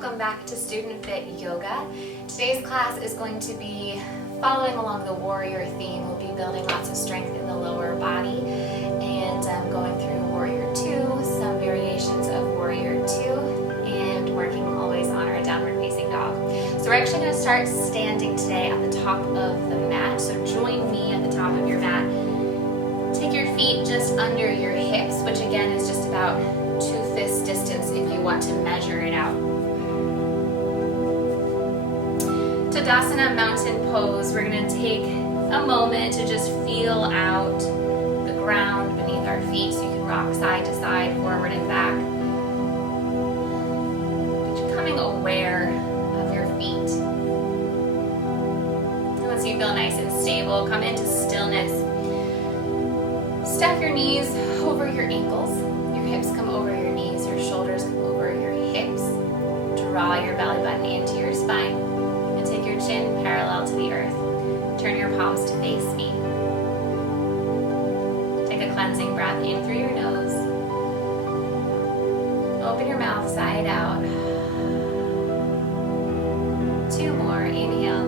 welcome back to StudentFit Yoga. Today's class is going to be following along the warrior theme. We'll be building lots of strength in the lower body and going through Warrior 2, some variations of Warrior 2, and working always on our downward facing dog. So we're actually going to start standing today at the top of the mat. So join me at the top of your mat. Take your feet just under your hips, which again is just about 2 fist distance if you want to measure it out. Tadasana mountain pose, we're going to take a moment to just feel out the ground beneath our feet, so you can rock side to side, forward and back. Becoming aware of your feet. Once you feel nice and stable, come into stillness. Stack your knees over your ankles. Your hips come over your knees. Your shoulders come over your hips. Draw your belly button into your spine. And take your chin parallel to the earth. Turn your palms to face me. Take a cleansing breath in through your nose. Open your mouth side out. 2 more. Inhale.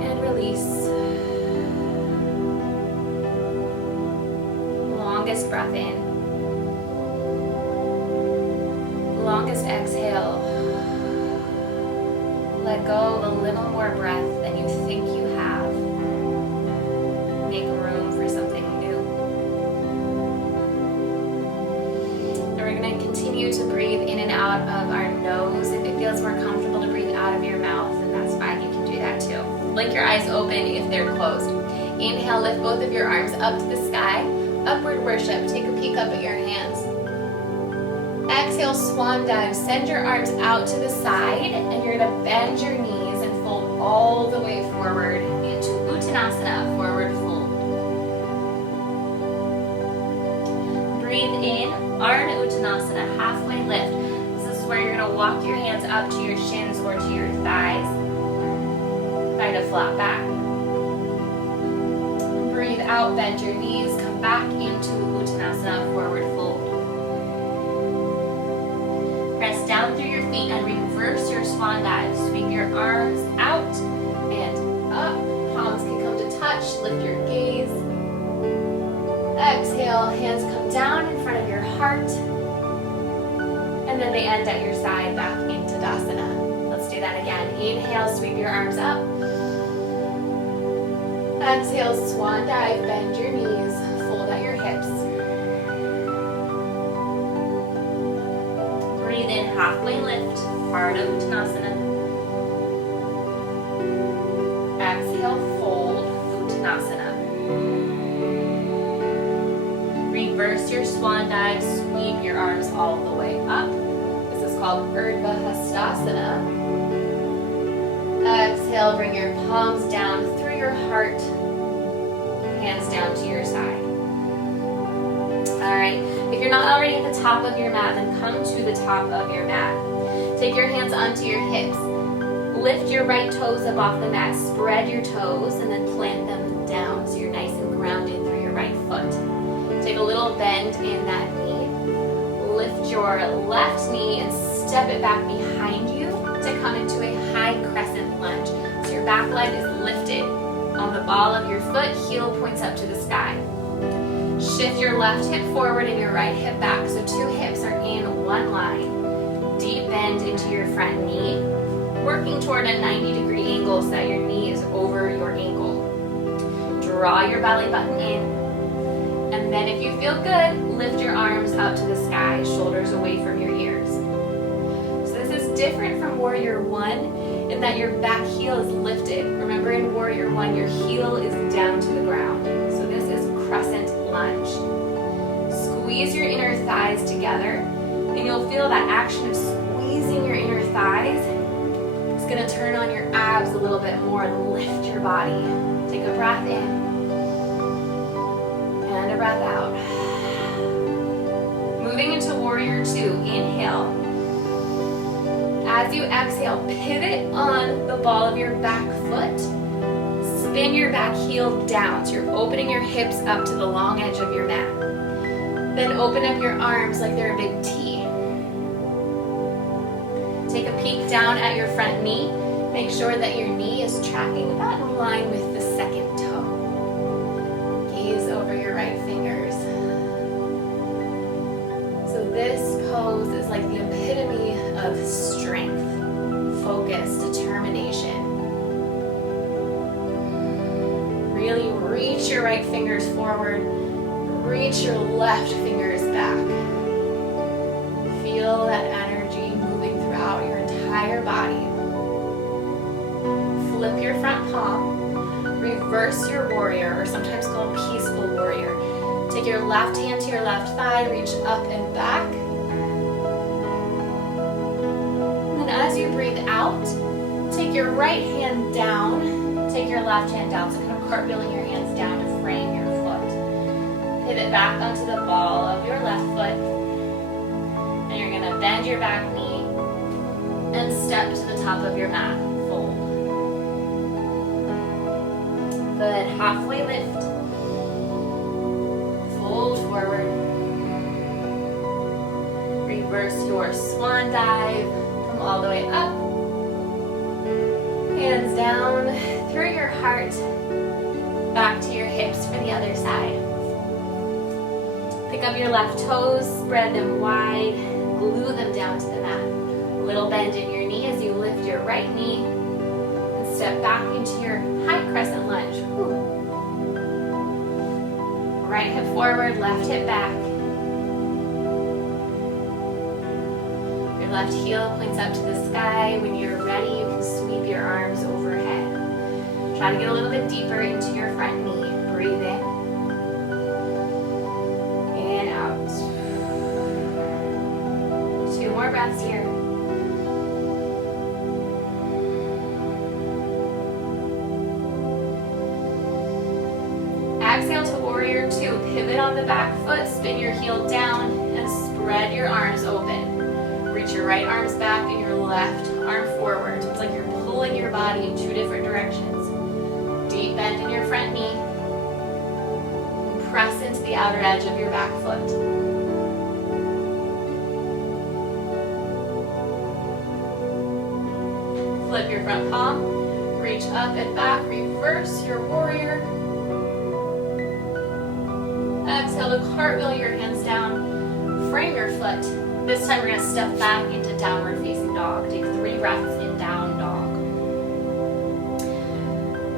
And release. Longest breath in. Longest exhale. Let go a little more breath than you think you have. Make room for something new. And we're going to continue to breathe in and out of our nose. If it feels more comfortable to breathe out of your mouth, then that's fine. You can do that too. Blink your eyes open if they're closed. Inhale, lift both of your arms up to the sky. Upward worship. Take a peek up at your hands. Exhale, swan dive. Send your arms out to the side, and you're going to bend your knees and fold all the way forward into Uttanasana, forward fold. Breathe in, Ardha Uttanasana, halfway lift. This is where you're going to walk your hands up to your shins or to your thighs. Find a flat back. Breathe out, bend your knees, come back into Uttanasana, forward fold. Press down through your feet and reverse your swan dive. Sweep your arms out and up. Palms can come to touch. Lift your gaze. Exhale, hands come down in front of your heart. And then they end at your side, back into Tadasana. Let's do that again. Inhale, sweep your arms up. Exhale, swan dive, bend your knees, fold at your hips. Breathe in, halfway lift, Ardha Uttanasana. Exhale, fold, Uttanasana. Reverse your swan dive, sweep your arms all the way up. This is called Urdhva Hastasana. Exhale, bring your palms down through your heart, hands down to your side. Alright, if you're not already at the top of your mat, then come to the top of your mat. Take your hands onto your hips. Lift your right toes up off the mat, spread your toes, and then plant them down so you're nice and grounded through your right foot. Take a little bend in that knee. Lift your left knee and step it back behind you to come into a high crescent lunge. So your back leg is lifted on the ball of your foot, heel points up to the sky. Shift your left hip forward and your right hip back, so 2 hips are in one line. Deep bend into your front knee, working toward a 90-degree angle so that your knee is over your ankle. Draw your belly button in, and then if you feel good, lift your arms up to the sky, shoulders away from your ears. So this is different from Warrior 1 in that your back heel is lifted. Remember in Warrior 1, your heel is down to the ground. So this is crescent lunge. Squeeze your inner thighs together, and you'll feel that action of squeezing your inner thighs. It's going to turn on your abs a little bit more and lift your body. Take a breath in and a breath out. Moving into Warrior 2, inhale. As you exhale, pivot on the ball of your back foot. Spin your back heel down, so you're opening your hips up to the long edge of your mat. Then open up your arms like they're a big T. Take a peek down at your front knee. Make sure that your knee is tracking about in line with the second toe. Gaze over your right fingers. So this pose is like the epitome of strength, focus, determination. Really reach your right fingers forward. Reach your left fingers back. Feel that energy moving throughout your entire body. Flip your front palm. Reverse your warrior, or sometimes called peaceful warrior. Take your left hand to your left thigh, reach up and back. And then as you breathe out, take your right hand down, take your left hand down. So kind of cartwheeling your hands down to frame your foot. Pivot back onto the ball of your left foot. And you're gonna bend your back knee and step to the top of your mat, fold. Good, halfway lift. Fold forward. Reverse your swan dive. Come all the way up. Hands down through your heart. Back to your hips for the other side. Pick up your left toes, spread them wide, glue them down to the mat. A little bend in your knee as you lift your right knee and step back into your high crescent lunge. Whew. Right hip forward, left hip back. Your left heel points up to the sky. When you're ready, you can sweep your arms overhead. Try to get a little bit deeper into your front knee. Breathe in. And out. 2 more breaths here. Exhale to warrior 2. Pivot on the back foot, spin your heel down, and spread your arms open. Reach your right arms back and your left arm forward. So it's like you're pulling your body in 2 different directions. Deep bend in your front knee. And press into the outer edge of your back foot. Flip your front palm. Reach up and back. Reverse your warrior. Exhale to cartwheel your hands down. Frame your foot. This time we're going to step back into downward facing dog. Take 3 breaths in down dog.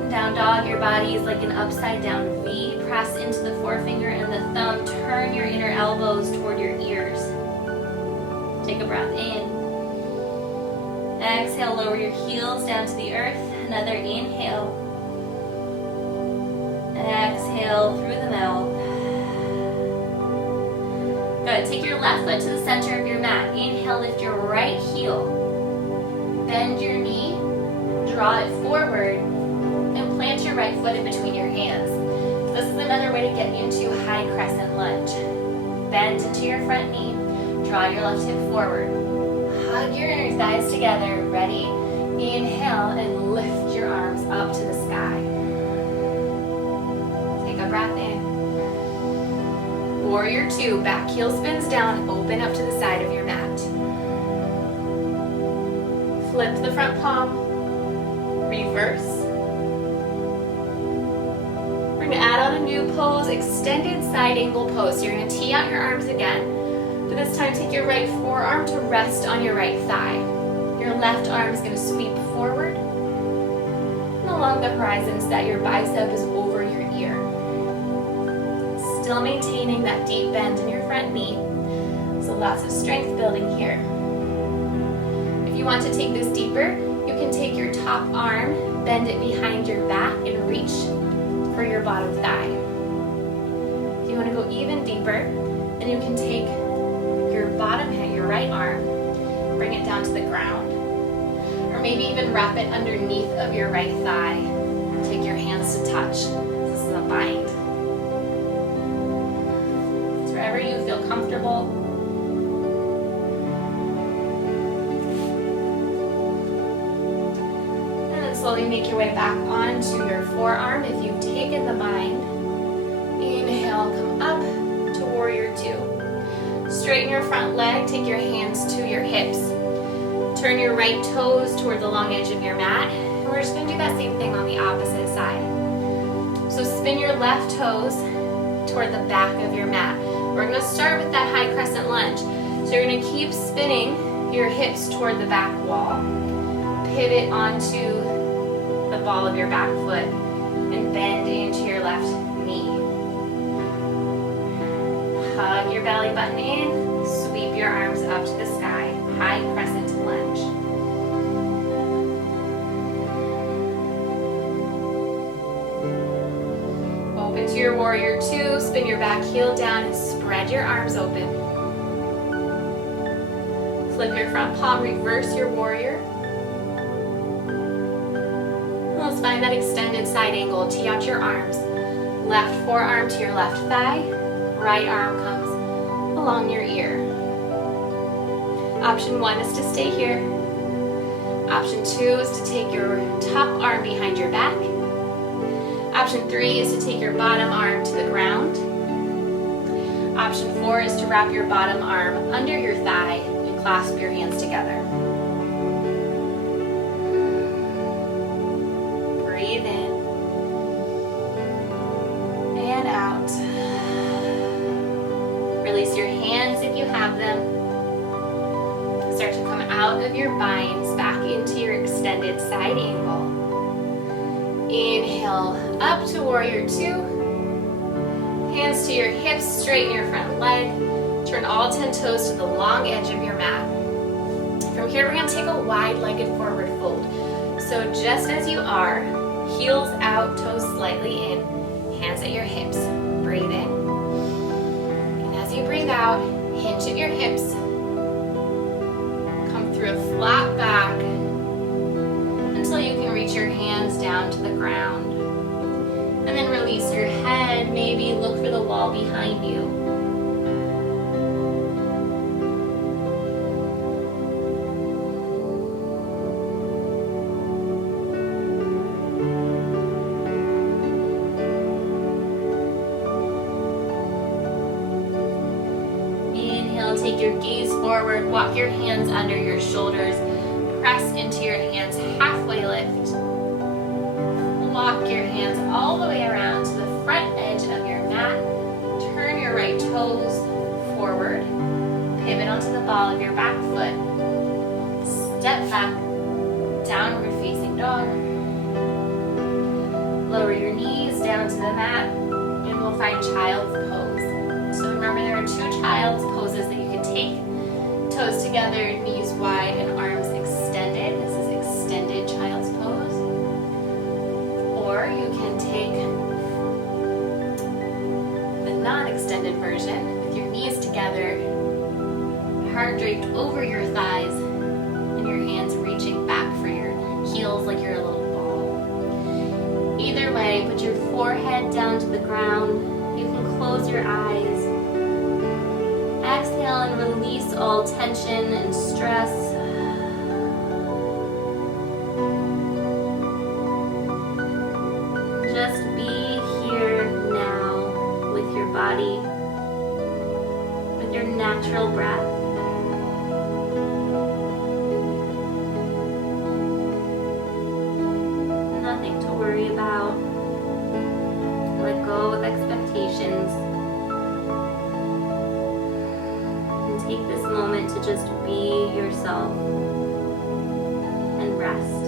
In down dog, your body is like an upside down V. Press into the forefinger and the thumb. Turn your inner elbows toward your ears. Take a breath in. Exhale, lower your heels down to the earth. Another inhale. Exhale through the mouth. Good. Take your left foot to the center of your mat. Inhale, lift your right heel. Bend your knee, draw it forward, and plant your right foot in between your hands. This is another way to get into high crescent lunge. Bend into your front knee, draw your left hip forward. Hug your inner thighs together. Ready? Inhale and lift your arms up to the sky. Take a breath in. Warrior 2, back heel spins down, open up to the side of your mat. Flip the front palm, reverse. We're going to add on a new pose, extended side angle pose. So you're going to tee out your arms again, but this time take your right forearm to rest on your right thigh. Your left arm is going to sweep forward and along the horizon so that your bicep is over your ear. Still maintaining that deep bend in your front knee. So lots of strength building here. If you want to take this deeper, you can take your top arm, bend it behind your back, and reach for your bottom thigh. If you want to go even deeper, then you can take your bottom hand, your right arm, bring it down to the ground. Or maybe even wrap it underneath of your right thigh. Take your hands to touch. This is a bind. Wherever you feel comfortable. And then slowly make your way back onto your forearm if you've taken the bind. Inhale, come up to warrior 2. Straighten your front leg, take your hands to your hips. Turn your right toes toward the long edge of your mat. And we're just going to do that same thing on the opposite side. So spin your left toes toward the back of your mat. We're going to start with that high crescent lunge. So you're going to keep spinning your hips toward the back wall. Pivot onto the ball of your back foot and bend into your left knee. Hug your belly button in, sweep your arms up to the sky, high crescent lunge. Open to your warrior two, spin your back heel down and spread your arms open. Flip your front palm, reverse your warrior. Let's find that extended side angle. Tee out your arms. Left forearm to your left thigh. Right arm comes along your ear. Option one is to stay here. Option two is to take your top arm behind your back. Option three is to take your bottom arm to the ground. Option four is to wrap your bottom arm under your thigh and clasp your hands together. Breathe in and out. Release your hands if you have them. Start to come out of your binds back into your extended side angle. Inhale up to warrior two. Hands to your hips, straighten your front leg. Turn all 10 toes to the long edge of your mat. From here, we're going to take a wide-legged forward fold. So just as you are, heels out, toes slightly in, hands at your hips. Breathe in. And as you breathe out, hinge at your hips. Come through a flat back until you can reach your hands down to the ground. And then release your head, maybe look for the wall behind you. Inhale, take your gaze forward, walk your hands under your shoulders, press into your hands, halfway lift. Walk your hands all the way around to the front edge of your mat. Turn your right toes forward. Pivot onto the ball of your back foot. Step back, downward facing dog. Lower your knees down to the mat and we'll find child's pose. So remember there are two child's poses that you can take. Toes together, knees wide and arms extended. This is extended child's pose. Or you can take the non-extended version with your knees together, heart draped over your thighs, and your hands reaching back for your heels like you're a little ball. Either way, put your forehead down to the ground. You can close your eyes. Exhale and release all tension and stress. Just be here now with your body, with your natural breath. Nothing to worry about. Let go of expectations. And take this moment to just be yourself and rest.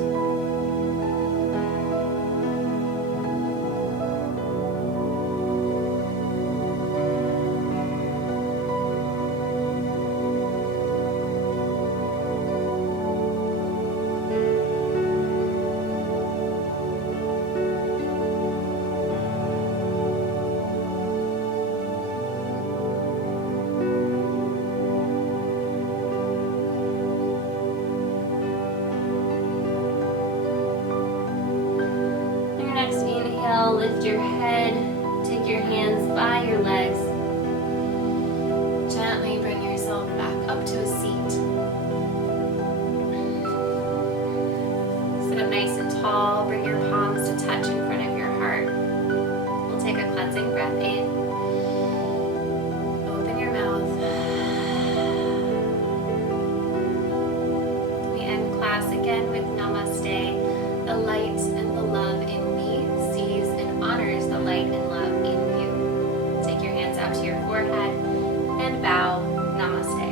Lift your head, take your hands by your legs. Gently bring yourself back up to a seat. Sit up nice and tall, bring your palms to touch in front of your heart. We'll take a cleansing breath in. Open your mouth. We us again with Namaste. The light and the love in me sees and honors the light and love in you. Take your hands out to your forehead and bow. Namaste.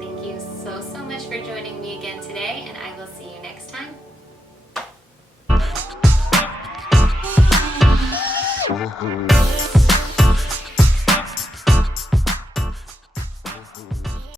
Thank you so much for joining me again today, and I will see you next time.